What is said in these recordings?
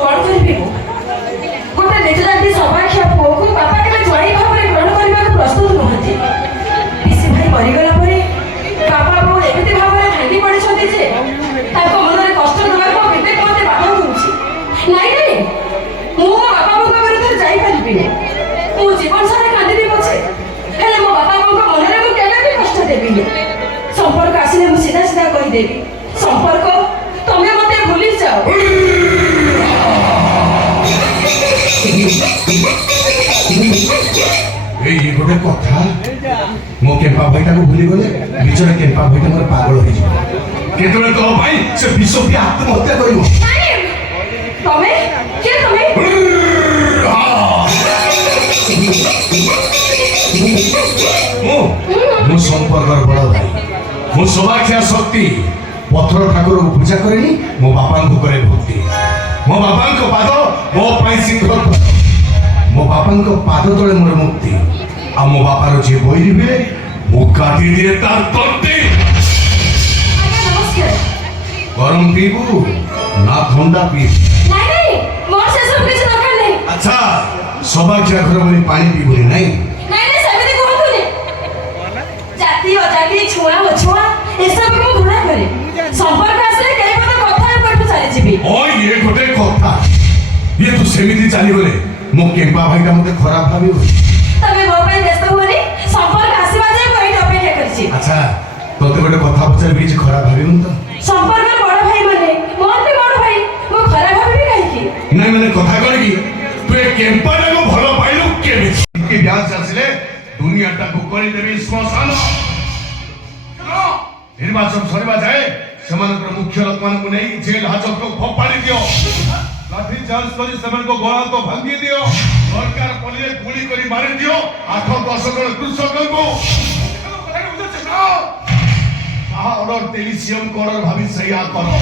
कौन करिबे गोटे निजराती सभाख्या पुओ को बापा केबे जवाई भाबरे ग्रहण करबा प्रस्तुत नहति पिसी भाई मरिगला परे बापा बो एमिति भाबरे भांगी पड़े छथि जे ताको मनरे कष्ट देबा को केते कोते बाधा होउछि नाही नाही मु मो बापा बो विरुद्ध जाई परिबि मु जीवन सारा कांदिबि पछे हेले मो बापा बो मनरे मु केबे भी कष्ट देबि संपर्क आसिले मु सीधा सीधा कहि देबि संपर्क तमे मते भूली जाओ ए गोटे कथा मो केम्पा भाईटा को भूली गले बिचरे केम्पा भाईटा मोर पागल हो जिवो केतले तो भाई से विश्व की आत्महत्या करिवो तमे के तमे मो संपर्कर बड़ भाई मो सौभाग्य शक्ति पत्थर ठाकुर को पूजा करेनी मो बापा को करे भक्ति मो बापा को पाद मो पाई सिंहर मो बापा को पाद तले मोर मुक्ति आ मो बापार जे बोइरी बे मो काटी दिए तार तंती नमस्कार गरम पीबू ना ठंडा पी नहीं नहीं मोर से सब कुछ दरकार नहीं अच्छा सौभाग्य घर बोली पानी पीबू नहीं नहीं सेमिति कहतुनी जाति अजाति छुआ छुआ ए सब को घुणा करे संपर्क आसे केई पद कथा पठु चली जिबी ओ ये गोटे कथा ये तो सेमिति चली गले मो केम्पा भाईटा मते खराब भाबिबो तमे मो पे व्यस्त होनी संपर्क आसीबा जे कोई अपेक्षा करछि अच्छा तोते गोटे कथा पचार बीच खराब भाबिबो तो संपर्क बड़ भाई माने मोर भी बड़ भाई मो खराब भाबी काहे की नहीं मैंने कथा कर की तू ए केम्पाटा को भलो पाइलु केबे के ब्याज आसिले दुनियाटा को करि देबी श्मशान निर्वाचन सरिबा जाए सेमानकर मुख्य लोकमान को नहीं जेल हाजत को फोपाड़ी दियो लाठी चार्ज करी सेमान को गोड़ा तो भांगी दियो सरकार पलिए गुली करी मारी दियो 8-10 जन कृषक को ऑर्डर टेलिसियम ऑर्डर भाभी सही आ करो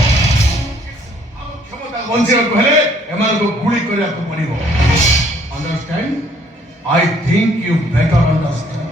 क्षमता बंचिया को हेले एमान को गुली करिया को पड़िबो understand I think you better understand